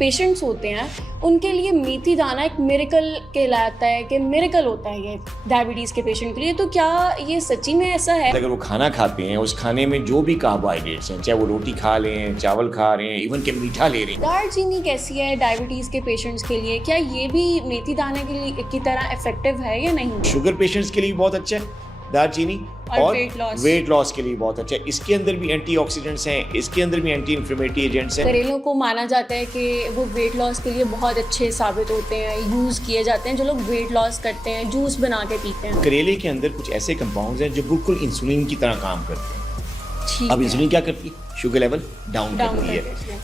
Patients होते हैं उनके लिए मेथी दाना एक मिरेकल कहलाता है कि मिरेकल होता है ये डायबिटीज़ के पेशेंट के लिए। तो क्या ये सच्ची में ऐसा है? अगर वो खाना खाते हैं उस खाने में जो भी कार्बोहाइड्रेट्स हैं, चाहे वो रोटी खा लें, चावल खा रहे हैं, इवन के मीठा ले रहे हैं। दालचीनी कैसी है डायबिटीज़ के पेशेंट्स के लिए? क्या ये भी मेथी दाने के लिए की तरह इफेक्टिव है या नहीं? शुगर पेशेंट्स के लिए बहुत अच्छा है दालचीनी, और वेट लॉस के लिए बहुत अच्छा है। इसके अंदर भी एंटीऑक्सीडेंट्स हैं, इसके अंदर भी एंटी इन्फ्लेमेटरी एजेंट्स हैं। करेलों को माना जाता है कि वो वेट लॉस के लिए बहुत अच्छे साबित होते हैं, यूज़ किए जाते हैं। जो लोग वेट लॉस करते हैं जूस बना के पीते हैं। करेले के अंदर कुछ ऐसे कंपाउंड्स हैं जो बिल्कुल इंसुलिन की तरह काम करते हैं। अब इंसुलिन क्या करती है? शुगर लेवल डाउन करती है।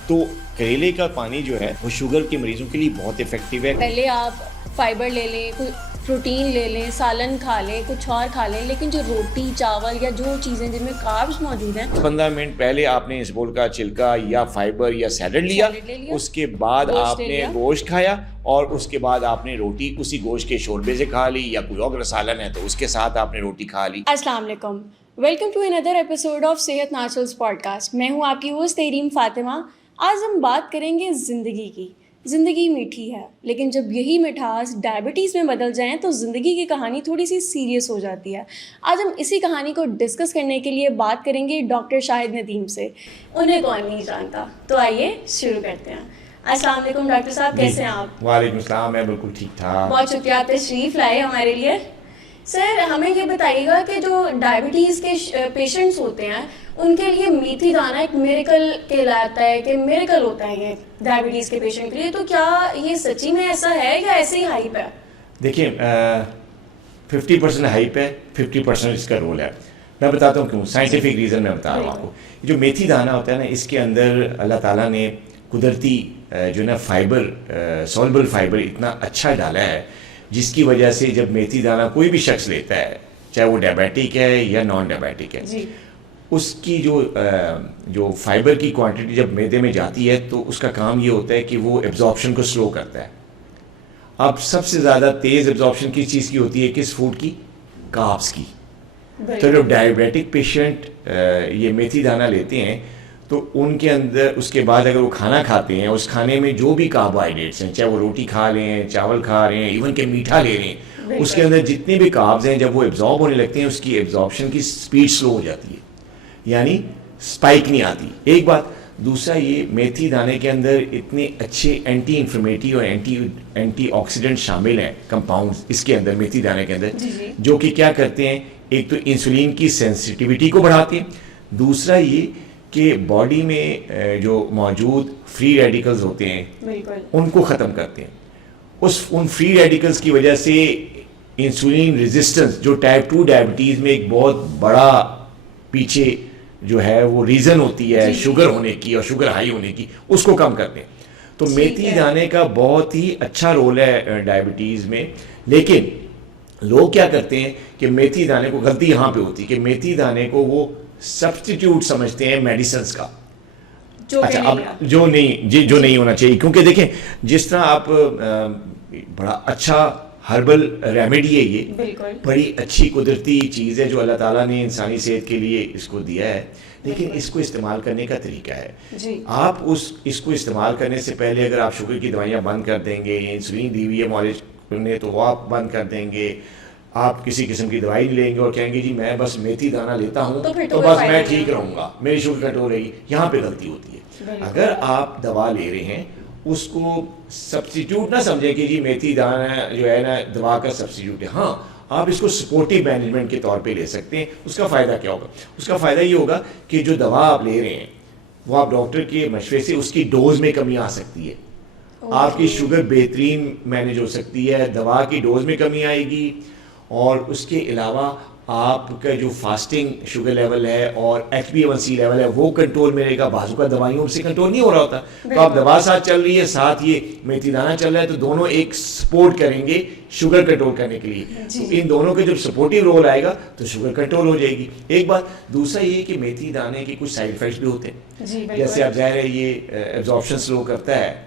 तो करेले का पानी जो है वो शुगर के मरीजों के लिए बहुत इफेक्टिव है। पहले आप फाइबर ले लें, कोई प्रोटीन ले लें, सालन खा लें, कुछ और खा लें, लेकिन जो रोटी चावल या जो चीज़ें जिनमें कार्ब्स मौजूद हैं, 15 मिनट पहले आपने इसबगोल का छिलका या फाइबर या सैलड लिया, उसके बाद आपने गोश्त खाया और उसके बाद आपने रोटी उसी गोश्त के शोरबे से खा ली, या कोई और सालन है तो उसके साथ आपने रोटी खा ली। अस्सलाम वालेकुम, welcome to another episode of Sehat Naturals podcast. मैं हूँ आपकी होस्ट तरीम फातिमा। आज हम बात करेंगे ज़िंदगी की। ज़िंदगी मीठी है, लेकिन जब यही मिठास डायबिटीज़ में बदल जाए तो ज़िंदगी की कहानी थोड़ी सी सीरियस हो जाती है। आज हम इसी कहानी को डिस्कस करने के लिए बात करेंगे डॉक्टर शाहिद नदीम से। उन्हें कौन नहीं जानता, तो आइए शुरू करते हैं। अस्सलाम वालेकुम डॉक्टर साहब, कैसे हैं आप? वालेकुम सलाम, मैं बिल्कुल ठीक ठाक। बहुत शुक्रिया, आप तशरीफ़ लाए हमारे लिए। सर, हमें ये बताइएगा कि जो डायबिटीज़ के पेशेंट्स होते हैं उनके लिए मेथी दाना एक मिरेकल कहलाता है कि मिरेकल होता है ये डायबिटीज़ के पेशेंट के लिए। तो क्या ये सच्ची में ऐसा है या ऐसे ही हाइप है? देखिए, 50% हाइप है, 50% इसका रोल है। मैं बताता हूँ क्यों, साइंटिफिक रीज़न मैं बता रहा हूँ आपको। जो मेथी दाना होता है ना, इसके अंदर अल्लाह ताला ने कुदरती जो ना फाइबर, सॉल्युबल फाइबर इतना अच्छा डाला है, जिसकी वजह से जब मेथी दाना कोई भी शख्स लेता है, चाहे वो डायबिटिक है या नॉन डायबिटिक है, उसकी जो फाइबर की क्वांटिटी जब मैदे में जाती है तो उसका काम ये होता है कि वो एब्जॉर्प्शन को स्लो करता है। अब सबसे ज़्यादा तेज़ एब्जॉर्प्शन किस चीज़ की होती है? किस फूड की? कार्ब्स की। तो जब डायबिटिक पेशेंट ये मेथी दाना लेते हैं तो उनके अंदर उसके बाद अगर वो खाना खाते हैं, उस खाने में जो भी कार्बोहाइड्रेट्स हैं, चाहे वो रोटी खा लें, चावल खा रहे हैं, इवन के मीठा ले रहे हैं, उसके अंदर जितने भी कार्ब्स हैं जब वो एब्जॉर्ब होने लगते हैं उसकी एब्जॉर्प्शन की स्पीड स्लो हो जाती है, यानी स्पाइक नहीं आती। एक बात। दूसरा, ये मेथी दाने के अंदर इतने अच्छे एंटी इन्फ्लेमेटरी और एंटीऑक्सीडेंट शामिल हैं, कंपाउंड्स इसके अंदर, मेथी दाने के अंदर, जो कि क्या करते हैं? एक तो इंसुलिन की सेंसिटिविटी को बढ़ाते हैं। दूसरा ये कि बॉडी में जो मौजूद फ्री रेडिकल्स होते हैं उनको ख़त्म करते हैं। उन फ्री रेडिकल्स की वजह से इंसुलिन रेजिस्टेंस, जो टाइप 2 डायबिटीज़ में एक बहुत बड़ा पीछे जो है वो रीज़न होती है शुगर होने की और शुगर हाई होने की, उसको कम करते हैं। तो मेथी दाने का बहुत ही अच्छा रोल है डायबिटीज़ में। लेकिन लोग क्या करते हैं कि मेथी दाने को, गलती यहाँ पे होती है कि मेथी दाने को वो सब्स्टिट्यूट समझते हैं मेडिसिन का। अच्छा, अब जो नहीं होना चाहिए, क्योंकि देखें जिस तरह आप बड़ा अच्छा हर्बल रेमेडी है ये, बड़ी अच्छी कुदरती चीज़ है जो अल्लाह ताला ने इंसानी सेहत के लिए इसको दिया है, लेकिन इसको इस्तेमाल करने का तरीका है। आप इसको इस्तेमाल करने से पहले अगर आप शुगर की दवाइयाँ बंद कर देंगे, इंसुलिन दी हुई है मॉलिज ने तो वो आप बंद कर देंगे, आप किसी किस्म की दवाई नहीं लेंगे और कहेंगे जी मैं बस मेथी दाना लेता हूँ तो बस मैं ठीक रहूँगा, मेरी शुगर कंट्रोल रहेगी, यहाँ पे गलती होती है। अगर आप दवा ले रहे हैं उसको सब्स्टिट्यूट ना समझें कि जी मेथी दाना जो है ना दवा का सब्स्टिट्यूट है। हाँ, आप इसको सपोर्टिव मैनेजमेंट के तौर पे ले सकते हैं। उसका फ़ायदा क्या होगा? उसका फ़ायदा ये होगा कि जो दवा आप ले रहे हैं वो आप डॉक्टर के मशवरे से उसकी डोज में कमी आ सकती है, आपकी शुगर बेहतरीन मैनेज हो सकती है, दवा की डोज में कमी आएगी, और उसके अलावा आपका जो फास्टिंग शुगर लेवल है और HbA1c लेवल है वो कंट्रोल में रहेगा। बाजू का दवाइयों से कंट्रोल नहीं हो रहा होता, तो आप दवा साथ चल रही है, साथ ये मेथी दाना चल रहा है, तो दोनों एक सपोर्ट करेंगे शुगर कंट्रोल करने के लिए। तो इन दोनों के जब सपोर्टिव रोल आएगा तो शुगर कंट्रोल हो जाएगी। एक बात। दूसरा ये कि मेथी दाने के कुछ साइड इफेक्ट्स भी होते हैं, जैसे आप ज़ाहिर है ये एब्जॉर्प्शन स्लो करता है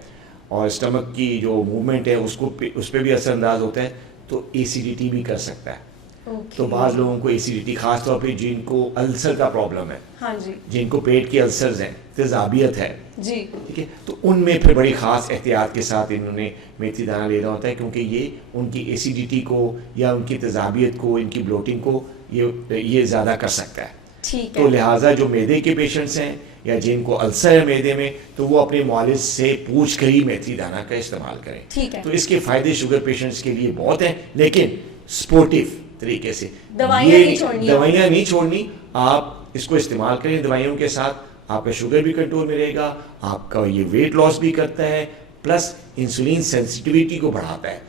और स्टमक की जो मूवमेंट है उस पर भी असरअंदाज होता है, तो एसिडिटी भी कर सकता है। ओके। तो बाज़ लोगों को एसिडिटी, खास तौर पे जिनको अल्सर का प्रॉब्लम है, हाँ जी जिनको पेट के अल्सर्स हैं, तेजाबियत है, जी। ठीक है, तो उनमें फिर बड़ी ख़ास एहतियात के साथ इन्होंने मेथी दाना लेना होता है, क्योंकि ये उनकी एसिडिटी को या उनकी तेजाबियत को, इनकी ब्लोटिंग को ये ज़्यादा कर सकता है। ठीक तो है। लिहाजा जो मैदे के पेशेंट्स हैं या जिनको अल्सर है मैदे में, तो वो अपने मुआलिज से पूछ कर ही मेथी दाना का इस्तेमाल करें। ठीक है। तो इसके फ़ायदे शुगर पेशेंट्स के लिए बहुत हैं, लेकिन स्पोर्टिव तरीके से दवाइयाँ नहीं छोड़नी, दवाइयाँ नहीं छोड़नी, आप इसको इस्तेमाल करें। दवाइयों के साथ आपका शुगर भी कंट्रोल में रहेगा, आपका ये वेट लॉस भी करता है, प्लस इंसुलिन सेंसिटिविटी को बढ़ाता है,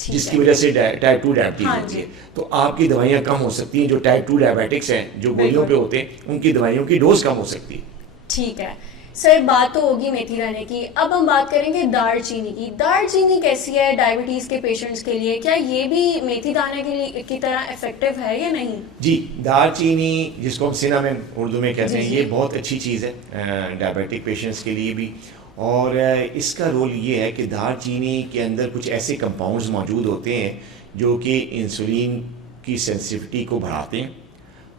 जिसकी वजह से टाइप 2 डायबिटीज हाँ होती जी। है। तो आपकी दवाइयाँ कम हो सकती हैं, जो टाइप 2 डायबिटिक्स हैं, जो गोलियों पे होते हैं, उनकी दवाइयों की डोज कम हो सकती है। ठीक है सर, बात तो होगी मेथी दाने की। अब हम बात करेंगे दालचीनी की। दालचीनी कैसी है डायबिटीज के पेशेंट्स के लिए? क्या ये भी मेथी दाने के लिए की तरह इफेक्टिव है या नहीं? जी, दालचीनी जिसको हम सिनामन उर्दू में कहते हैं, जी, ये जी। बहुत अच्छी चीज़ है डायबिटिक पेशेंट्स के लिए भी। और इसका रोल ये है कि दालचीनी के अंदर कुछ ऐसे कंपाउंड्स मौजूद होते हैं जो कि इंसुलिन की सेंसिटिविटी को बढ़ाते हैं,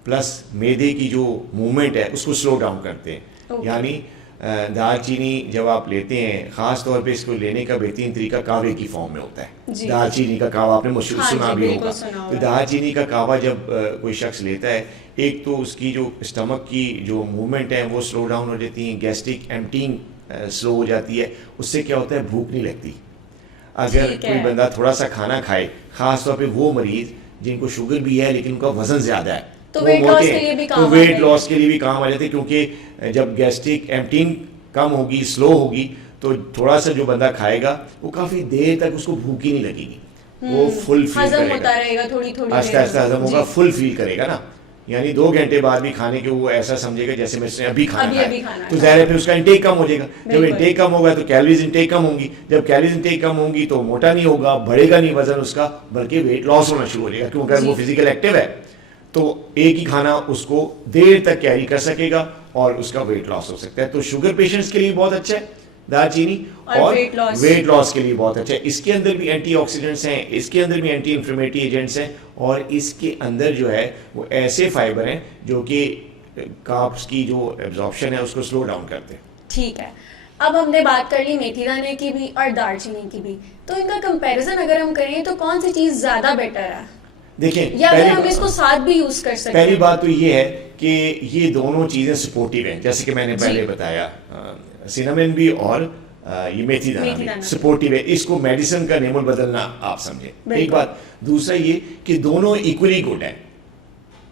प्लस मैदे की जो मूवमेंट है उसको स्लो डाउन करते हैं। ओके। यानी दालचीनी जब आप लेते हैं, ख़ास तौर पे इसको लेने का बेहतरीन तरीका कावे की फॉर्म में होता है। जी। दालचीनी का कावा आपने मशहूर हाँ सुना जी, भी बिल्कुल होगा। सुना तो होगा। दालचीनी का कावा जब कोई शख्स लेता है, एक तो उसकी जो स्टमक की जो मूवमेंट है वो स्लो डाउन हो जाती है, गैस्ट्रिक एम्पटिंग स्लो हो जाती है, उससे क्या होता है, भूख नहीं लगती। अगर ठीक कोई है। बंदा थोड़ा सा खाना खाए, ख़ास तौर पे वो मरीज़ जिनको शुगर भी है लेकिन उनका वज़न ज़्यादा है, तो वो weight loss मोटे के हैं, लिए भी तो काम आते वेट हैं। लॉस के लिए भी काम आ जाते हैं, क्योंकि जब गैस्ट्रिक एम्पटिंग कम होगी, स्लो होगी, तो थोड़ा सा जो बंदा खाएगा वो काफ़ी देर तक उसको भूख ही नहीं लगेगी, वो फुल फील हजम करेगा, होता रहेगा थोड़ी थोड़ी आहिस्ता देर आहिस्ता में। हजम होगा, जी। फुल फील करेगा ना। यानी 2 घंटे बाद भी खाने के वो ऐसा समझेगा जैसे मैं अभी खाना अभी खाया। खाना तो खाया। ज़ाहिर है फिर उसका इंटेक कम हो जाएगा। जब बिल्कुल। इंटेक कम होगा तो कैलोरीज इंटेक कम होंगी, जब कैलोरीज इंटेक कम होंगी तो मोटा नहीं होगा, बढ़ेगा नहीं वजन उसका, बल्कि वेट लॉस होना शुरू हो जाएगा, क्योंकि अगर वो जी। फिजिकल एक्टिव है तो एक ही खाना उसको देर तक कैरी कर सकेगा और उसका वेट लॉस हो सकता है। तो शुगर पेशेंट्स के लिए बहुत अच्छा है दालचीनी, और weight loss के लिए बहुत अच्छा है। इसके अंदर भी एंटीऑक्सीडेंट्स हैं, इसके अंदर भी एंटी इन्फ्लेमेटरी एजेंट्स हैं, और इसके अंदर जो है वो ऐसे फाइबर हैं जो कि कार्ब्स की जो एब्जॉर्प्शन है उसको स्लो डाउन करते हैं। ठीक है। अब हमने बात कर ली मेथी दाने की भी और दालचीनी की भी, तो इनका कंपैरिजन अगर हम करें तो कौन सी चीज़ ज़्यादा बेटर है, देखें, या अगर हम पहली इसको साथ भी यूज़ कर सकते पहली हैं? बात तो ये है कि ये दोनों चीज़ें सपोर्टिव हैं, जैसे कि मैंने जी। पहले बताया, सिनेमन भी और ये मेथी दाना मेथी भी दाना। सपोर्टिव है। इसको मेडिसिन का नेमल बदलना आप समझें, एक बिल्कुल। बात। दूसरा ये कि दोनों इक्वली गुड है,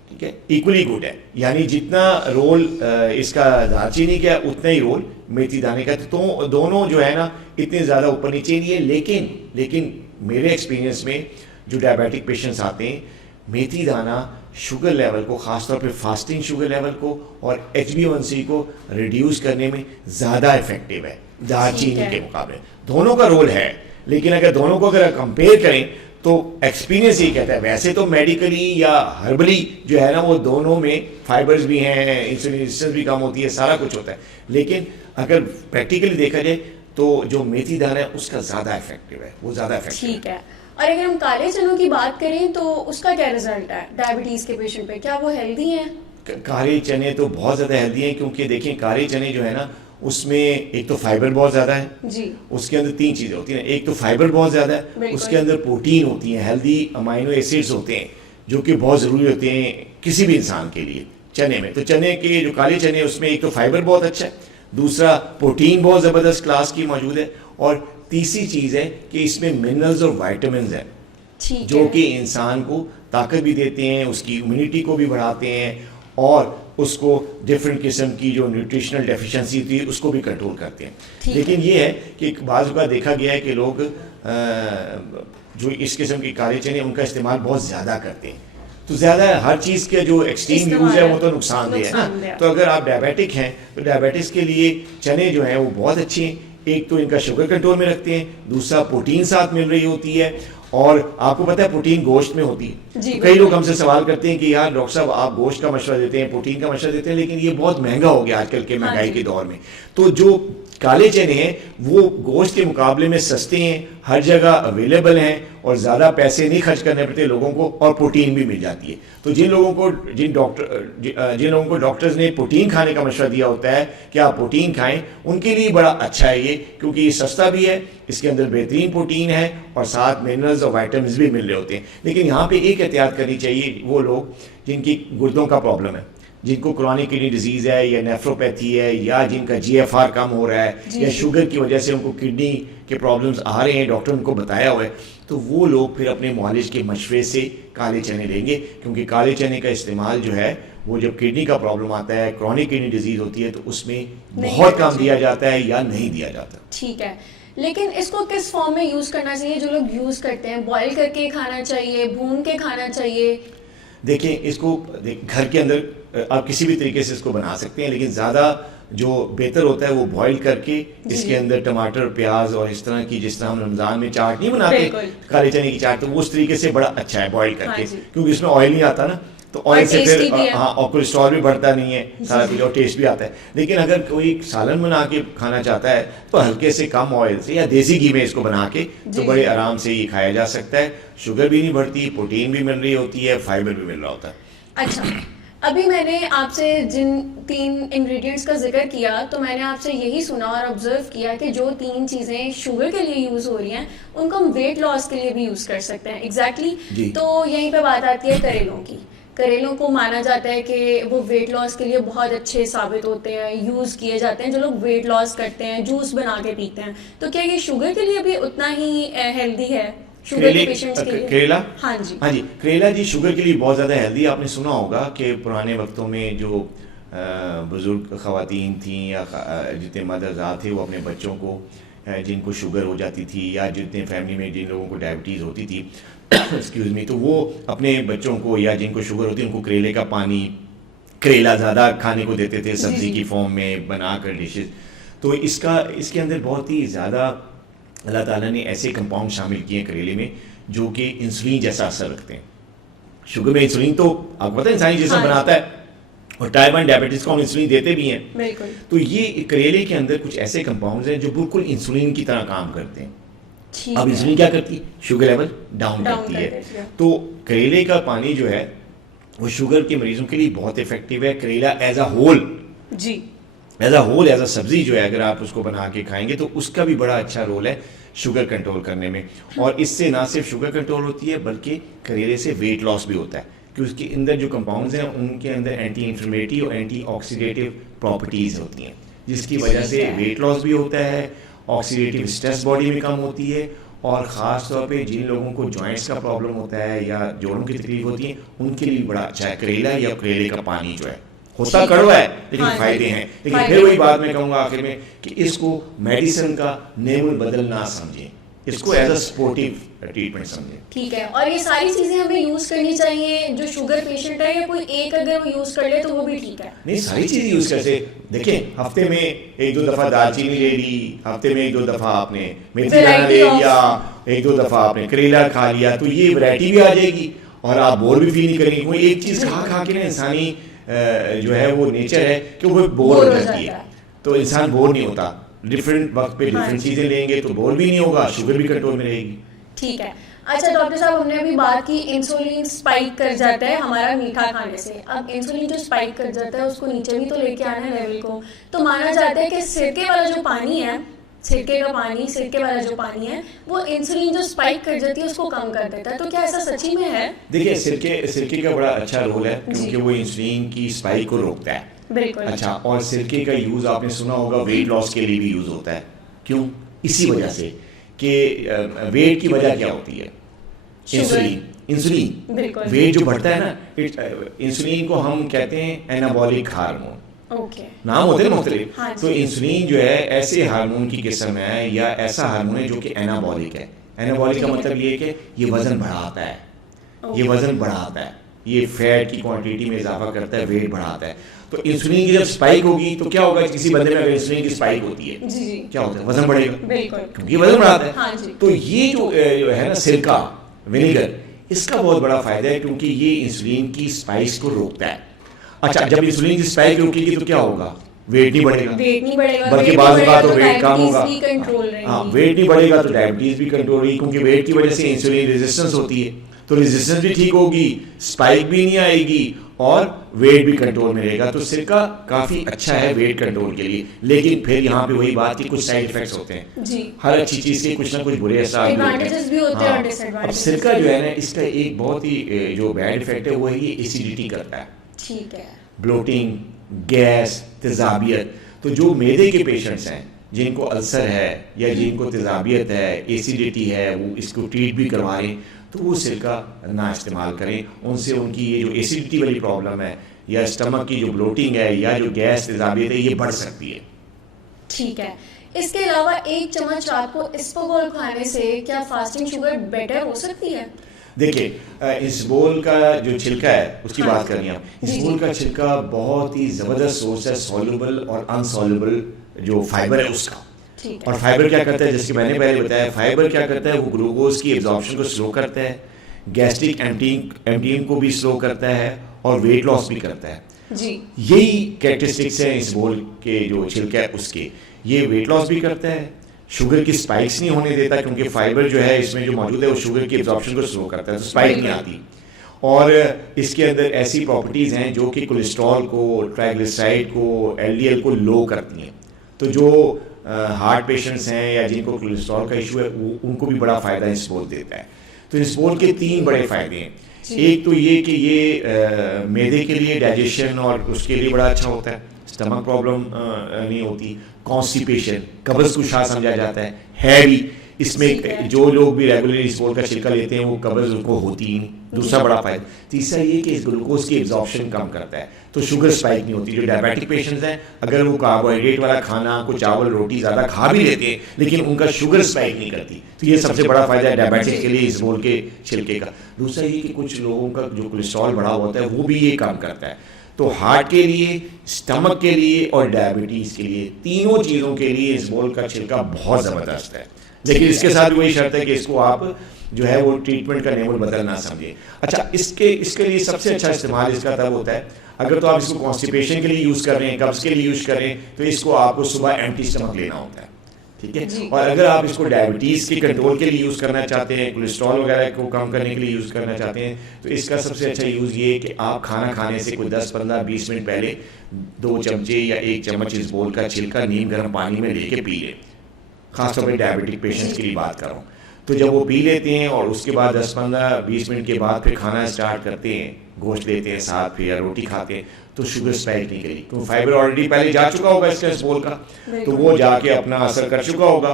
ठीक है, इक्वली गुड है। यानी जितना रोल इसका दालचीनी का उतना ही रोल मेथी दाने का। तो दोनों जो है ना इतने ज़्यादा ऊपर नीचे नहीं है, लेकिन मेरे एक्सपीरियंस में जो डायबिटिक पेशेंट्स आते हैं, मेथी दाना शुगर लेवल को, ख़ासतौर पे फास्टिंग शुगर लेवल को और HbA1c को रिड्यूस करने में ज़्यादा इफेक्टिव है दालचीनी है। के मुकाबले। दोनों का रोल है, लेकिन अगर दोनों को अगर कंपेयर करें तो एक्सपीरियंस ये कहता है, वैसे तो मेडिकली या हर्बली जो है ना वो दोनों में फाइबर्स भी हैं, इंसुलिन रेजिस्टेंस भी कम होती है, सारा कुछ होता है, लेकिन अगर प्रैक्टिकली देखा जाए तो जो मेथी दाना है उसका ज़्यादा इफेक्टिव है, वो ज़्यादा इफेक्टिव है। ठीक है। और अगर हम काले चनों की बात करें तो उसका क्या रिजल्ट है डायबिटीज के पेशेंट पे? क्या वो हेल्दी हैं? काले चने तो बहुत ज़्यादा हेल्दी हैं, क्योंकि देखें काले चने जो है ना उसमें एक तो फाइबर बहुत ज़्यादा है, जी। उसके अंदर 3 चीज़ें होती हैं, एक तो फाइबर बहुत ज़्यादा है, बिल्कुल। उसके अंदर प्रोटीन होती है, हेल्दी अमाइनो एसिड्स होते हैं जो कि बहुत ज़रूरी होते हैं किसी भी इंसान के लिए चने में। तो चने के जो काले चने उसमें एक तो फाइबर बहुत अच्छा है, दूसरा प्रोटीन बहुत ज़बरदस्त क्लास की मौजूद है, और तीसरी चीज़ है कि इसमें मिनरल्स और वाइटामिन हैं ठीक जो है। कि इंसान को ताकत भी देते हैं, उसकी इम्यूनिटी को भी बढ़ाते हैं, और उसको डिफरेंट किस्म की जो न्यूट्रिशनल डेफिशिएंसी थी उसको भी कंट्रोल करते हैं। ठीक लेकिन ये है कि बाज़ का देखा गया है कि लोग जो इस किस्म के काले चने उनका इस्तेमाल बहुत ज़्यादा करते हैं, तो ज़्यादा हर चीज़ के जो एक्सट्रीम यूज़ है वो तो नुकसानदेह है नुकसानदेह। ना। तो अगर आप डायबिटिक हैं तो डायबिटिक्स के लिए चने जो हैं वो बहुत अच्छे हैं, एक तो इनका शुगर कंट्रोल में रखते हैं, दूसरा प्रोटीन साथ मिल रही होती है, और आपको पता है प्रोटीन गोश्त में होती है। जी, तो कई बिल्कुल। लोग हमसे सवाल करते हैं कि यार डॉक्टर साहब आप गोश्त का मशवरा देते हैं, प्रोटीन का मशवरा देते हैं, लेकिन ये बहुत महंगा हो गया आजकल के महंगाई जी। के दौर में। तो जो काले चने हैं वो गोश्त के मुकाबले में सस्ते हैं, हर जगह अवेलेबल हैं और ज़्यादा पैसे नहीं खर्च करने पड़ते लोगों को, और प्रोटीन भी मिल जाती है। तो जिन लोगों को डॉक्टर्स ने प्रोटीन खाने का मशवरा दिया होता है कि आप प्रोटीन खाएं, उनके लिए बड़ा अच्छा है ये, क्योंकि ये सस्ता भी है, इसके अंदर बेहतरीन प्रोटीन है और साथ मिनरल्स और वाइटामिन भी मिल रहे होते हैं। लेकिन यहाँ पे एक एहतियात करनी चाहिए, वो लोग जिनकी गुर्दों का प्रॉब्लम है, जिनको क्रॉनिक किडनी डिजीज़ है या नेफ्रोपैथी है, या जिनका GFR कम हो रहा है या शुगर की वजह से उनको किडनी के प्रॉब्लम्स आ रहे हैं, डॉक्टर उनको बताया हुआ है, तो वो लोग फिर अपने मुआलिज के मशवरे से काले चने लेंगे, क्योंकि काले चने का इस्तेमाल जो है वो जब किडनी का प्रॉब्लम आता है, क्रॉनिक किडनी डिजीज़ होती है, तो उसमें बहुत कम दिया जाता है या नहीं दिया जाता। ठीक है, लेकिन इसको किस फॉर्म में यूज़ करना चाहिए? जो लोग यूज़ करते हैं, बॉईल करके खाना चाहिए, भून के खाना चाहिए? देखें, इसको घर के अंदर आप किसी भी तरीके से इसको बना सकते हैं, लेकिन ज़्यादा जो बेहतर होता है वो बॉईल करके इसके अंदर टमाटर, प्याज और इस तरह की, जिस तरह हम रमज़ान में चाट नहीं बनाते काले चने की चाट, तो वो उस तरीके से बड़ा अच्छा है बॉईल करके, क्योंकि इसमें ऑयल नहीं आता ना, तो ऑयल से फिर हाँ, और कोलेस्ट्रॉल भी बढ़ता नहीं है सारा कुछ, और टेस्ट भी आता है। लेकिन अगर कोई सालन बना के खाना चाहता है तो हल्के से कम ऑयल से या देसी घी में इसको बना के तो बड़े आराम से ये खाया जा सकता है। शुगर भी नहीं बढ़ती, प्रोटीन भी मिल रही होती है, फाइबर भी मिल रहा होता है। अच्छा, अभी मैंने आपसे जिन 3 इंग्रेडिएंट्स का जिक्र किया, तो मैंने आपसे यही सुना और ऑब्जर्व किया कि जो 3 चीज़ें शुगर के लिए यूज़ हो रही हैं उनको हम वेट लॉस के लिए भी यूज़ कर सकते हैं। एग्जैक्टली। तो यहीं पे बात आती है करेलों की। करेलों को माना जाता है कि वो वेट लॉस के लिए बहुत अच्छे साबित होते हैं, यूज़ किए जाते हैं। जो लोग वेट लॉस करते हैं, जूस बना के पीते हैं, तो क्या ये शुगर के लिए भी उतना ही हेल्दी है? शुगर के पेशेंट्स के लिए? करेला, हाँ जी, करेला जी शुगर के लिए बहुत ज़्यादा हेल्दी। आपने सुना होगा कि पुराने वक्तों में जो बुज़ुर्ग ख़वातीन थी या जितने मदरज़ात थे, वो अपने बच्चों को जिनको शुगर हो जाती थी या जितने फैमिली में जिन लोगों को डायबिटीज़ होती थी एक्सक्यूज़ मी, तो वो अपने बच्चों को या जिनको शुगर होती है उनको करेले का पानी, करेला ज़्यादा खाने को देते थे, सब्ज़ी की फॉर्म में बना कर डिशेज। तो इसके अंदर बहुत ही ज़्यादा अल्लाह ताला ने ऐसे कंपाउंड शामिल किए हैं करेले में जो कि इंसुलिन जैसा असर रखते हैं। शुगर में इंसुलिन तो आपको पता है इंसानी जिस्म बनाता है, और टाइप 1 डायबिटीज़ को हम इंसुलिन देते भी हैं। बिल्कुल। तो ये करेले के अंदर कुछ ऐसे कंपाउंड्स हैं जो बिल्कुल इंसुलिन की तरह काम करते हैं। अब इंसुलिन क्या करती है? शुगर लेवल डाउन करती है। तो करेले का पानी जो है वो शुगर के मरीजों के लिए बहुत इफेक्टिव है। करेला एज अ होल जी, एज अ सब्जी जो है, अगर आप उसको बना के खाएंगे तो उसका भी बड़ा अच्छा रोल है शुगर कंट्रोल करने में। और इससे ना सिर्फ शुगर कंट्रोल होती है बल्कि करेले से वेट लॉस भी होता है, क्योंकि उसके अंदर जो कंपाउंड्स हैं उनके अंदर एंटी इन्फ्लेमेटरी और एंटी ऑक्सीडेटिव प्रॉपर्टीज़ होती हैं, जिसकी वजह से वेट लॉस भी होता है, ऑक्सीडेटिव स्ट्रेस बॉडी में कम होती है, और ख़ास तौर पे जिन लोगों को जॉइंट्स का प्रॉब्लम होता है या जोड़ों की तकलीफ होती है उनके लिए बड़ा अच्छा है करेला या करेले का पानी जो है। होता कड़वा है लेकिन फ़ायदे हैं। लेकिन फिर वही बात मैं कहूँगा आखिर में कि इसको मेडिसिन का नेमुल बदल ना समझें, इसको एज अ स्पोर्टिव ट्रीटमेंट समझें। ठीक है। और ये सारी चीज़ें हमें यूज़ करनी चाहिए जो शुगर पेशेंट है, या कोई एक अगर वो यूज़ कर ले तो वो भी ठीक है? नहीं, सारी चीज़ें यूज़ करते। देखें, हफ्ते में 1-2 दफ़ा दालचीनी ले ली, हफ्ते में 1-2 दफ़ा आपने मेथी दाना ले लिया, 1-2 दफ़ा आपने करेला खा लिया, तो ये वैरायटी भी आ जाएगी और आप बोर भी फील नहीं करेंगे। कोई एक चीज़ खा खा के ना इंसानी जो है वो नेचर है कि वो बोर हो जाती है, तो इंसान बोर नहीं होता। डिफरेंट वक्त पे डिफरेंट चीज़ें लेंगे तो बोर भी नहीं होगा, शुगर भी कंट्रोल में रहेगी। ठीक है। अच्छा डॉक्टर साहब, हमने अभी बात की इंसुलिन स्पाइक कर जाता है हमारा मीठा खाने से। अब इंसुलिन जो स्पाइक कर जाता है उसको नीचे भी तो लेके आना है लेवल को, तो माना जाता है कि सिरके वाला जो पानी है, सिरके वाला जो पानी है वो इंसुलिन जो स्पाइक कर जाती है उसको कम कर देता है। तो क्या ऐसा सच्ची में है? देखिए, सिरके का बड़ा अच्छा रोल है क्योंकि वो इंसुलिन की स्पाइक को रोकता है। बिल्कुल। अच्छा, और सिरके का यूज़ आपने सुना होगा वेट लॉस के लिए भी यूज़ होता है। क्यों? इसी वजह से कि वेट की वजह क्या होती है? इंसुलिन। वेट जो बढ़ता है ना, इंसुलिन को हम कहते हैं एनाबॉलिक हार्मोन। नाम होते हैं मुख्तलिफ। तो इंसुलिन जो है ऐसे हार्मोन की किस्म है या ऐसा हार्मोन है जो कि एनाबॉलिक है। एनाबॉलिक का मतलब ये है कि ये वजन बढ़ाता है, ये वजन बढ़ाता है, ये फैट की क्वांटिटी में इजाफा करता है, वेट बढ़ाता है। तो इंसुलिन की जब स्पाइक होगी तो क्या होगा? किसी बंदे में अगर इंसुलिन की स्पाइक होती है क्या होता है? वजन बढ़ेगा, क्योंकि वजन बढ़ाता है। तो ये जो है ना सिरका, विनेगर, इसका बहुत बड़ा फायदा है क्योंकि ये इंसुलिन की स्पाइक को रोकता है। अच्छा, जब इंसुलिन की स्पाइक रुकेगी तो क्या होगा? वेट नहीं बढ़ेगा, बल्कि weight बाद नहीं का तो बढ़ेगा वेट कम होगा। diabetes भी कंट्रोल हाँ, रहेगी। वेट नहीं बढ़ेगा तो डायबिटीज भी कंट्रोल होगी, क्योंकि वेट की वजह से इंसुलिन रेजिस्टेंस होती है, तो रेजिस्टेंस भी ठीक होगी, स्पाइक भी नहीं आएगी और वेट भी कंट्रोल में रहेगा। तो सिरका काफी अच्छा है वेट कंट्रोल के लिए। लेकिन फिर यहाँ पे वही बात कि कुछ साइड इफेक्ट्स होते हैं जी, हर अच्छी चीज के, कुछ ना कुछ बुरे असर एडवांटेजेस भी होते हैं और अब डिसएडवांटेजेस। सिरका जो है ना, इसका एक बहुत ही जो बैड इफेक्ट है वो है ये एसिडिटी करता है, ठीक है। ब्लोटिंग, गैस, तेजाबियत। तो जो मैदे के पेशेंट्स हैं, जिनको अल्सर है या जिनको तेजाबियत है, एसिडिटी है, वो इसको ट्रीट भी करवा रहे हैं, तो वो सिरका ना इस्तेमाल करें। उनसे उनकी ये जो एसिडिटी वाली प्रॉब्लम है या स्टमक की जो ब्लोटिंग है या जो गैस तेजाबियत है, ये बढ़ सकती है। ठीक है। इसके अलावा 1 चम्मच रात को इसबगोल खाने से क्या फास्टिंग शुगर बेटर हो सकती है? देखिए, इसबगोल का जो छिलका है उसकी हाँ, बात करनी है। जी, इसबगोल जी। का छिलका बहुत ही ज़बरदस्त सोर्स है सॉल्युबल और अनसॉल्युबल जो फाइबर है उसका। ठीक है। और फाइबर क्या करता है, जैसे मैंने पहले बताया, फाइबर क्या करता है, वो ग्लूकोज की एब्जॉर्प्शन को स्लो करता है, गैस्ट्रिक एम्पटीन को भी स्लो करता है और वेट लॉस भी करता है। जी, यही कैरेक्टरिस्टिक्स हैं इसबगोल के जो छिलका है उसके। ये वेट लॉस भी करता है, शुगर की स्पाइक्स नहीं होने देता, क्योंकि फाइबर जो है इसमें जो मौजूद है वो शुगर की एब्जॉर्प्शन को स्लो करता है, तो स्पाइक नहीं आती। और इसके अंदर ऐसी प्रॉपर्टीज़ हैं जो कि कोलेस्ट्रॉल को, ट्राइग्लिसराइड को, एलडीएल को लो करती हैं। तो जो हार्ट पेशेंट्स हैं या जिनको कोलेस्ट्रॉल का इशू है, उनको भी बड़ा फ़ायदा इसबगोल देता है। तो इसबगोल के 3 बड़े फ़ायदे हैं। एक तो ये कि ये मैदे के लिए डाइजेशन और उसके लिए बड़ा अच्छा होता है, स्टमक प्रॉब्लम नहीं होती, कॉन्स्टिपेशन, कब्ज़ को शाह समझा जाता है भी। इसमें जो लोग भी रेगुलरली इसबगोल का छिलका लेते हैं वो कब्ज़ उनको होती ही नहीं। दूसरा बड़ा फायदा। तीसरा ये कि इस ग्लूकोज की एब्जॉर्प्शन कम करता है, तो शुगर स्पाइक नहीं होती। जो डायबिटिक पेशेंट्स हैं, अगर वो कार्बोहाइड्रेट वाला खाना, कुछ चावल रोटी ज़्यादा खा भी लेते हैं, लेकिन उनका शुगर स्पाइक नहीं करती, तो ये सबसे बड़ा फायदा है डायबिटिक्स के लिए इसबगोल के छिलके का। दूसरा ये कि कुछ लोगों का जो कोलेस्ट्रॉल बढ़ा होता है वो भी ये काम करता है। तो हार्ट के लिए, स्टमक के लिए और डायबिटीज़ के लिए, तीनों चीज़ों के लिए इसबगोल का छिलका बहुत ज़बरदस्त है। लेकिन इसके साथ भी वही शर्त है कि इसको आप जो है वो ट्रीटमेंट का नेमल बदल ना समझे। अच्छा, इसके लिए सबसे अच्छा इस्तेमाल इसका तब होता है अगर तो आप इसको कॉन्स्टिपेशन के लिए यूज़ कर रहे हैं, कब्ज़ के लिए यूज़ कर रहे हैं, तो इसको आपको सुबह एम्प्टी स्टमक लेना होता है, ठीक है। और अगर आप इसको डायबिटीज़ के कंट्रोल के लिए यूज़ करना चाहते हैं, कोलेस्ट्रॉल वगैरह को कम करने के लिए यूज़ करना चाहते हैं, तो इसका सबसे अच्छा यूज़ ये है कि आप खाना खाने से कोई 10, 15, 20 मिनट पहले 2 चमचे या 1 चम्मच इसबगोल का छिलका नीम गर्म पानी में लेके पी लें। खासतौर पर डायबिटिक पेशेंट्स के लिए बात कर रहा हूँ। तो जब वो पी लेते हैं और उसके बाद 10, 15, 20 मिनट के बाद फिर खाना स्टार्ट करते हैं, गोश्त लेते हैं साथ, फिर या रोटी खाते हैं, तो शुगर स्पाइक नहीं करेगी, क्योंकि फाइबर ऑलरेडी पहले जा चुका होगा इसका इसबगोल का, तो वो जाके अपना असर कर चुका होगा।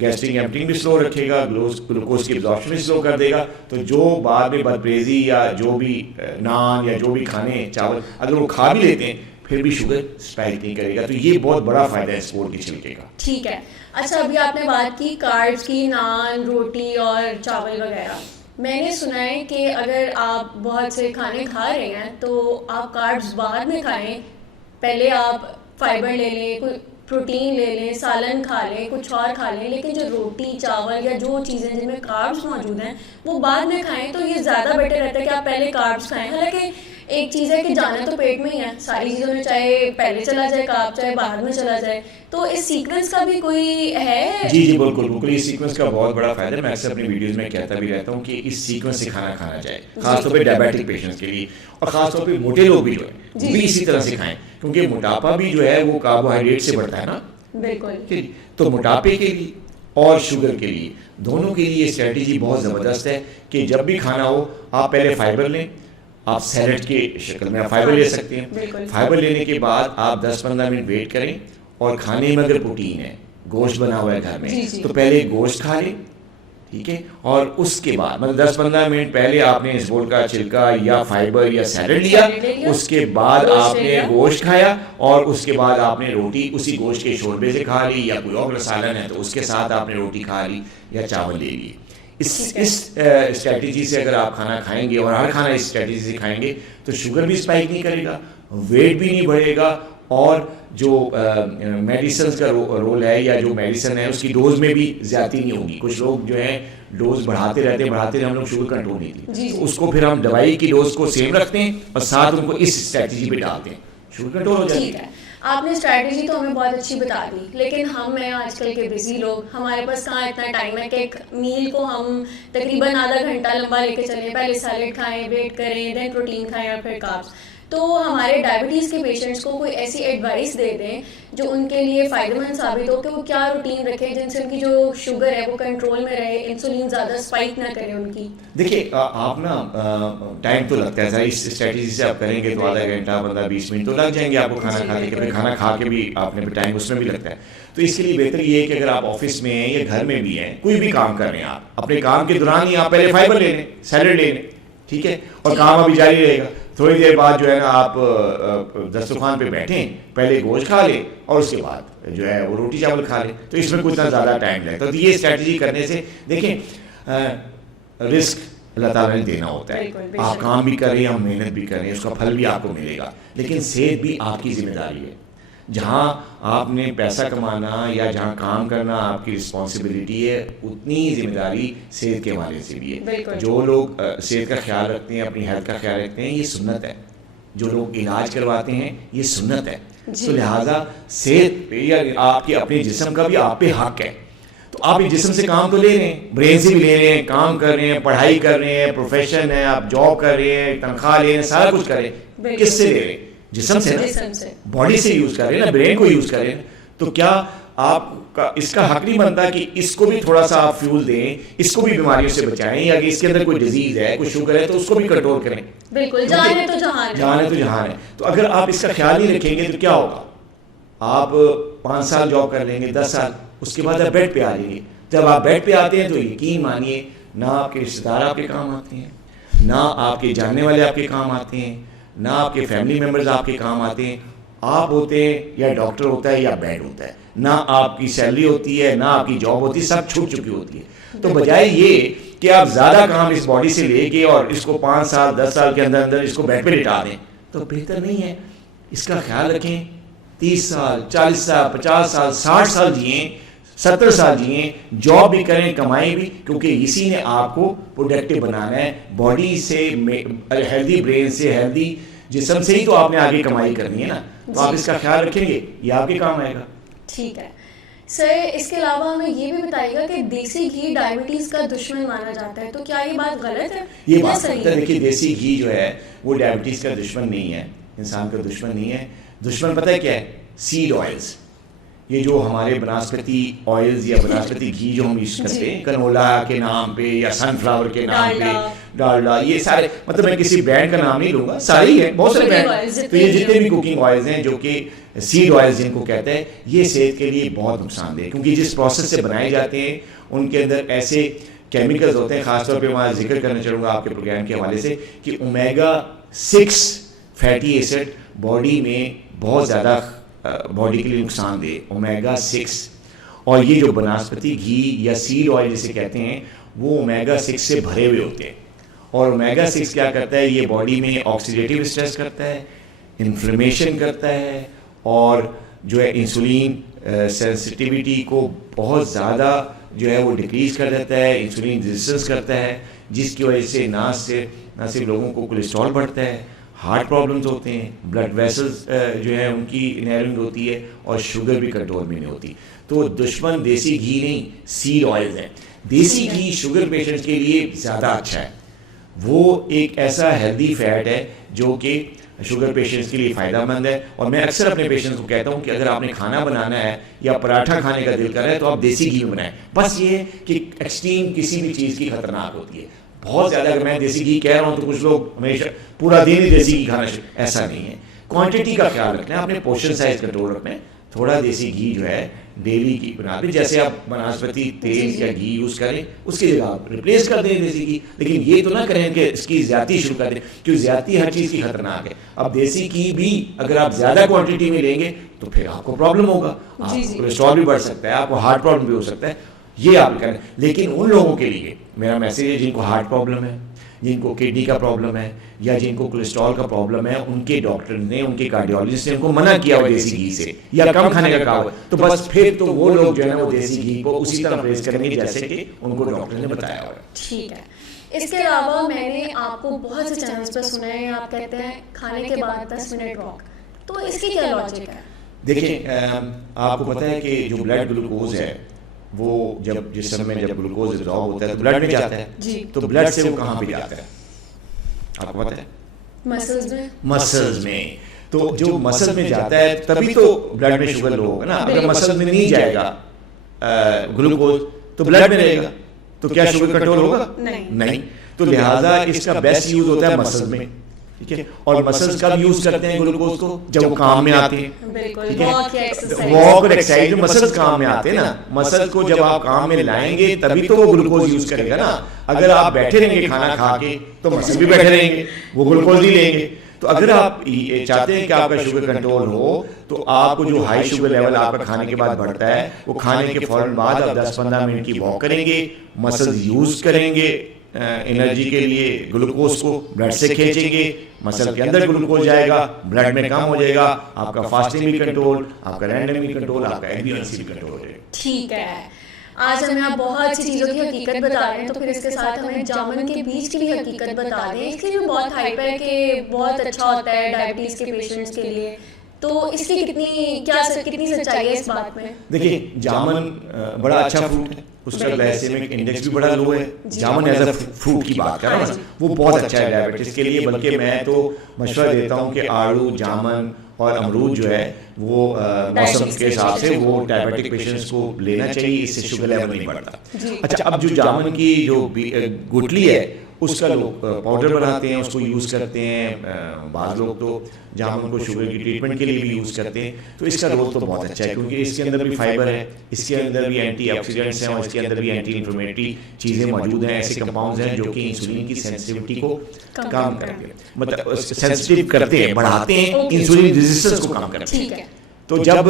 गैस्ट्रिक एम्पटीन भी स्लो रखेगा, ग्लूकोज की एब्जॉर्प्शन भी स्लो कर देगा। तो जो बाद में बदपरेजी या जो भी नान या जो भी खाने चावल अगर वो खा भी लेते हैं, फिर भी शुगर स्पाइक नहीं करेगा। तो ये बहुत बड़ा फायदा है इसबगोल के छिलके का। ठीक है। अच्छा, अभी आपने बात की कार्ब्स की, नान, रोटी और चावल वगैरह। मैंने सुना है कि अगर आप बहुत से खाने खा रहे हैं तो आप कार्ब्स बाद में खाएं, पहले आप फाइबर ले लें, कोई प्रोटीन ले लें, सालन खा लें, कुछ और खा लें, लेकिन जो रोटी, चावल या जो चीज़ें जिनमें कार्ब्स मौजूद हैं वो बाद में खाएं, तो ये ज़्यादा बेटर रहता है कि आप पहले कार्ब्स खाएं। हालांकि एक चीज़ है कि जाना तो पेट में ही है, सारी चीज़ों में चाहे पहले चला जाए कार्ब, चाहे बाद में चला जाए, तो इस सीक्वेंस का भी कोई है? जी जी, बिल्कुल बिल्कुल, इस सीक्वेंस का बहुत बड़ा फायदा है। मैं अक्सर अपनी वीडियोस में कहता भी रहता हूँ कि इस सीक्वेंस से खाना खाना चाहिए, खासतौर पे डायबिटिक पेशेंट्स के लिए, और खासतौर पे मोटे लोग भी जो है भी इसी तरह से खाएं, क्योंकि मोटापा भी जो है वो कार्बोहाइड्रेट से बढ़ता है ना। बिल्कुल। तो मोटापे के लिए और शुगर के लिए, दोनों के लिए स्ट्रेटेजी बहुत ज़बरदस्त है कि जब भी खाना हो आप पहले फाइबर लें। आप सैलेड के शक्ल में आप फाइबर ले सकते हैं। फाइबर लेने के बाद आप 10-15 मिनट वेट करें, और खाने में अगर प्रोटीन है, गोश्त बना हुआ है घर में, तो पहले गोश्त खा लें, ठीक है। और उसके बाद मतलब 10-15 मिनट पहले आपने इसबगोल का छिलका या फाइबर या सैलेड लिया, उसके बाद आपने गोश्त खाया, और उसके बाद आपने रोटी उसी गोश्त के शोरबे से खा ली, या कोई और सालन है तो उसके साथ आपने रोटी खा ली या चावल ले लिए। इस स्ट्रैटेजी से अगर आप खाना खाएंगे, और हर खाना इस स्ट्रैटेजी से खाएंगे, तो शुगर भी स्पाइक नहीं करेगा, वेट भी नहीं बढ़ेगा, और जो मेडिसिन का रोल है या जो मेडिसिन है उसकी डोज में भी ज्यादा नहीं होगी। कुछ लोग जो है डोज बढ़ाते रहते हैं, हम लोग शुगर कंट्रोल नहीं थी, तो उसको फिर हम दवाई की डोज को सेम रखते हैं और साथ उनको इस स्ट्रैटेजी पे डालते हैं, शुगर कंट्रोल हो जाती है। आपने स्ट्रैटेजी तो हमें बहुत अच्छी बता दी, लेकिन हम हैं आजकल के बिजी लोग, हमारे पास कहाँ इतना टाइम है कि एक मील को हम तकरीबन आधा घंटा लंबा लेके चलें, पहले सैलेड खाएं, वेट करें, देन प्रोटीन खाएं और फिर कार्ब्स। तो हमारे डायबिटीज़ के पेशेंट्स को कोई ऐसी एडवाइस दे दें जो उनके लिए फ़ायदेमंद साबित हो कि वो क्या रूटीन रखें जिनसे उनकी जो शुगर है वो कंट्रोल में रहे, इंसुलिन ज़्यादा स्पाइक ना करे उनकी। देखिए आप ना टाइम तो लगता है सर, इस स्ट्रेटजी से आप करेंगे तो आधा घंटा 15-20 मिनट तो लग जाएंगे आपको खाना खाने के, फिर खाना खा के भी आपने टाइम उसमें भी लगता है। तो इसके लिए बेहतर ये है कि अगर आप ऑफिस में हैं या घर में भी हैं, कोई भी काम कर रहे हैं, आप अपने काम के दौरान ही आप पहले फाइबर ले लें, सैलेड ले लें, ठीक है, और काम अभी जारी रहेगा। थोड़ी देर बाद जो है ना आप दस्तरखान पे बैठें, पहले गोश्त खा लें और उसके बाद जो है वो रोटी चावल खा लें, तो इसमें कुछ ना ज़्यादा टाइम लगता है। तो ये स्ट्रैटेजी करने से देखें रिस्क अल्लाह ताला ने देना होता है, आप काम भी करें हम मेहनत भी करें उसका फल भी आपको मिलेगा, लेकिन सेहत भी आपकी जिम्मेदारी है। जहाँ आपने पैसा कमाना या जहाँ काम करना आपकी रिस्पॉन्सिबिलिटी है, उतनी ही जिम्मेदारी सेहत के हवाले से भी है। जो लोग सेहत का ख्याल रखते हैं, अपनी हेल्थ का ख्याल रखते हैं, ये सुन्नत है। जो लोग इलाज करवाते हैं ये सुन्नत है। तो लिहाजा सेहत पे या आपके अपने जिस्म का भी आप पे हक है। तो आप इस जिस्म से काम तो ले रहे हैं, ब्रेन से भी ले रहे हैं, काम कर रहे हैं, पढ़ाई कर रहे हैं, प्रोफेशन है, आप जॉब कर रहे हैं, तनख्वाह ले रहे हैं, सारा कुछ कर रहे हैं, किससे ले रहे हैं? जिस्म से ना, बॉडी से यूज कर रहे हैं ना, ब्रेन को यूज कर रहे हैं। तो क्या आपका इसका हक नहीं बनता कि इसको भी थोड़ा सा आप फ्यूल दें, इसको भी बीमारियों से बचाएं, या कि इसके अंदर कोई डिजीज है, कोई शुगर है तो उसको भी कंट्रोल करें। बिल्कुल, जान है तो जहान है, जान है तो जहान है। तो अगर आप इसका ख्याल नहीं रखेंगे तो क्या होगा? आप 5 साल जॉब कर लेंगे, 10 साल, उसके बाद आप बेड पे आ जाएंगे। जब आप बेड पे आते हैं तो यकीन मानिए ना आपके रिश्तेदार आपके काम आते हैं, ना आपके जानने वाले आपके काम आते हैं, ना आपके फैमिली मेम्बर्स आपके काम आते हैं। आप होते हैं या डॉक्टर होता है या बेड होता है, ना आपकी सैलरी होती है, ना आपकी जॉब होती है, सब छूट चुकी होती है। तो बजाय ये कि आप ज़्यादा काम इस बॉडी से लेके और इसको 5 साल 10 साल के अंदर अंदर इसको बेड पे लिटा दें तो बेहतर नहीं है। इसका ख्याल रखें, 30 साल 40 साल 50 साल 60 साल जिए, 70 साल जिए, जॉब भी करें, कमाएं भी, क्योंकि इसी ने आपको प्रोडक्टिव बनाना है। बॉडी से, हेल्दी ब्रेन से, हेल्दी जिस्म से ही तो आपने आगे कमाई करनी है ना। तो आप इसका ख्याल रखेंगे, ये आपके काम आएगा। ठीक है सर, इसके अलावा हमें ये भी बताइएगा कि देसी घी डायबिटीज का दुश्मन माना जाता है, तो क्या ये बात गलत है? ये बात गलत है। देखिए देसी घी जो है वो डायबिटीज का दुश्मन नहीं है, इंसान का दुश्मन नहीं है। दुश्मन पता है क्या है? Seed oils. ये जो हमारे बनास्पति ऑयल्स या बनास्पति घी जो हम यूज करते हैं कनोला के नाम पे या सनफ्लावर के नाम पे, डालडा, ये सारे, मतलब मैं किसी ब्रांड का नाम नहीं लूंगा, सारे ही हैं, बहुत सारे ब्रांड। तो ये जितने भी कुकिंग ऑयल्स हैं जो कि सीड ऑयल्स जिनको कहते हैं, ये सेहत के लिए बहुत नुकसानदेह, क्योंकि जिस प्रोसेस से बनाए जाते हैं उनके अंदर ऐसे केमिकल्स होते हैं। खासतौर पर मैं जिक्र करना चाहूँगा आपके प्रोग्राम के हवाले से कि ओमेगा 6 फैटी एसिड बॉडी में बहुत ज़्यादा बॉडी के लिए नुकसानदेह, ओमेगा 6। और ये जो बनास्पति घी या सीड ऑयल जिसे कहते हैं वो ओमेगा 6 से भरे हुए होते हैं। और ओमेगा 6 क्या करता है? ये बॉडी में ऑक्सीडेटिव स्ट्रेस करता है, इन्फ्लेमेशन करता है, और जो है इंसुलिन सेंसिटिविटी को बहुत ज़्यादा जो है वो डिक्रीज कर देता है, इंसुलिन रेजिस्टेंस करता है, जिसकी वजह से ना सिर्फ लोगों को कोलेस्ट्रॉल बढ़ता है, हार्ट प्रॉब्लम्स होते हैं, ब्लड वेसल्स जो है उनकी नैरोइंग होती है, और शुगर भी कंट्रोल में नहीं होती। तो दुश्मन देसी घी नहीं, सीड ऑयल्स है। देसी घी शुगर पेशेंट्स के लिए ज़्यादा अच्छा है। वो एक ऐसा हेल्दी फैट है जो कि शुगर पेशेंट्स के लिए फ़ायदेमंद है। और मैं अक्सर अपने पेशेंट्स को कहता हूँ कि अगर आपने खाना बनाना है या पराठा खाने का दिल कर रहा है तो आप देसी घी में बनाएं। बस ये है कि एक्सट्रीम किसी भी चीज़ की खतरनाक होती है। बहुत ज़्यादा अगर मैं देसी घी कह रहा हूँ तो कुछ लोग हमेशा पूरा दिन ही देसी घी खाना, ऐसा नहीं है। क्वांटिटी का ख्याल रखना है, अपने पोर्शन साइज कंट्रोल रखना है। थोड़ा देसी घी जो है डेली की बना दें, जैसे आप बनास्पति तेल या घी यूज़ करें उसकी जगह आप रिप्लेस कर दें देसी घी। लेकिन ये तो ना करें कि इसकी ज़्यादती शुरू कर दें, क्योंकि ज़्यादती हर चीज़ की खतरनाक है। अब देसी घी भी अगर आप ज़्यादा क्वांटिटी में लेंगे तो फिर आपको प्रॉब्लम होगा, आपको कोलेस्ट्रॉल भी बढ़ सकता है, आपको हार्ट प्रॉब्लम भी हो सकता है। ये आप करें। लेकिन उन लोगों के लिए मेरा मैसेज है जिनको हार्ट प्रॉब्लम है, जिनको किडनी का प्रॉब्लम है, या जिनको कोलेस्ट्रॉल का प्रॉब्लम है, उनके डॉक्टर ने, उनके कार्डियोलॉजिस्ट ने उनको मना किया हुआ देसी घी से या कम खाने का कहा हुआ, तो बस फिर तो वो लोग जो है ना वो देसी घी को उसी तरह परहेज करेंगे जैसे कि उनको डॉक्टर ने बताया हुआ। ठीक है। इसके अलावा मैंने आपको बहुत से चैनल्स पर सुना है, आप कहते हैं खाने के बाद 10 मिनट वॉक, तो इसकी क्या लॉजिक है? देखिए आपको पता है कि जो ब्लड ग्लूकोज है वो जब जिस्म में जब ग्लूकोज एब्जॉर्ब होता है तो ब्लड में जाता है जी। तो ब्लड से वो कहाँ पे जाता है आपको पता है? मसल्स में। मसल्स में। तो जो मसल में जाता है तभी तो ब्लड में शुगर लो होगा ना। अगर मसल में नहीं जाएगा ग्लूकोज तो ब्लड में रहेगा, तो क्या शुगर कंट्रोल होगा? नहीं। तो लिहाजा इसका बेस्ट यूज होता है मसल में, ठीक है। और मसल्स कब यूज करते हैं ग्लूकोज को? जब वो काम में आते हैं, बिल्कुल। ठीक है। वॉक या एक्सरसाइज। वॉक और एक्सरसाइज में मसल्स काम में आते हैं ना। मसल को जब आप काम में लाएंगे तभी तो वो ग्लूकोज यूज करेगा ना। अगर आप बैठे रहेंगे खाना खा के तो मसल भी बैठे रहेंगे, वो ग्लूकोज ही लेंगे। तो अगर आप चाहते हैं कि आपका शुगर कंट्रोल हो तो आपको जो हाई शुगर लेवल आपका खाने के बाद बढ़ता है वो खाने के फौरन बाद आप 10-15 मिनट की वॉक करेंगे, मसल यूज करेंगे एनर्जी के लिए, ग्लूकोज को ब्लड से खींचेंगे, मसल के अंदर ग्लूकोज जाएगा, ब्लड में कम हो जाएगा, आपका फास्टिंग भी कंट्रोल, आपका रैंडम भी कंट्रोल, आपका एंडोरेंस भी कंट्रोल हो जाएगा। ठीक है। आज हमें आप बहुत सी चीज़ों की हकीकत बता रहे हैं, तो फिर इसके साथ हमें जामुन के बीज की भी हकीकत बता दें। इसकी भी बहुत हाइप है कि बहुत अच्छा होता है डायबिटीज़ के पेशेंट्स के लिए, तो इसकी कितनी सच्चाई है इस बात में? देखिए जामुन बड़ा अच्छा फ्रूट है, उसका ग्लाइसेमिक इंडेक्स भी बड़ा लो है। जामुन एज अ फ्रूट की बात कर रहा हूँ, वो बहुत अच्छा है डायबिटीज के लिए। बल्कि मैं तो मशवरा देता हूँ कि आड़ू, जामुन और अमरूद जो है वो मौसम के हिसाब से वो डायबिटिक पेशेंट्स को लेना चाहिए, इससे शुगर लेवल नहीं बढ़ता। अच्छा, अब जो जामुन की जो गुठली है उसका लोग पाउडर बनाते हैं, उसको यूज़ करते हैं। बाज़ लोग तो जामुन को शुगर की ट्रीटमेंट के लिए भी यूज़ करते हैं। तो इसका रोल तो बहुत अच्छा है क्योंकि इसके अंदर भी फाइबर है, इसके अंदर भी एंटीऑक्सीडेंट्स हैं और इसके अंदर भी एंटी इन्फ्लेमेटरी चीज़ें मौजूद हैं, ऐसे कंपाउंड्स हैं जो कि इंसुलिन की सेंसिटिविटी को कम करते हैं, मतलब सेंसिटिव करते हैं, बढ़ाते हैं, इंसुलिन रेजिस्टेंस को कम करते हैं। तो जब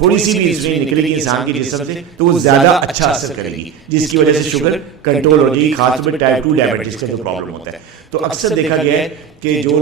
थोड़ी सी भी इंसुलिन निकलेगी इंसान के जिस्म से तो वो ज़्यादा अच्छा असर करेगी, जिसकी वजह से शुगर कंट्रोल हो जाएगी, खासतौर पर टाइप 2 डायबिटीज का जो प्रॉब्लम होता है। तो अक्सर देखा गया है कि जो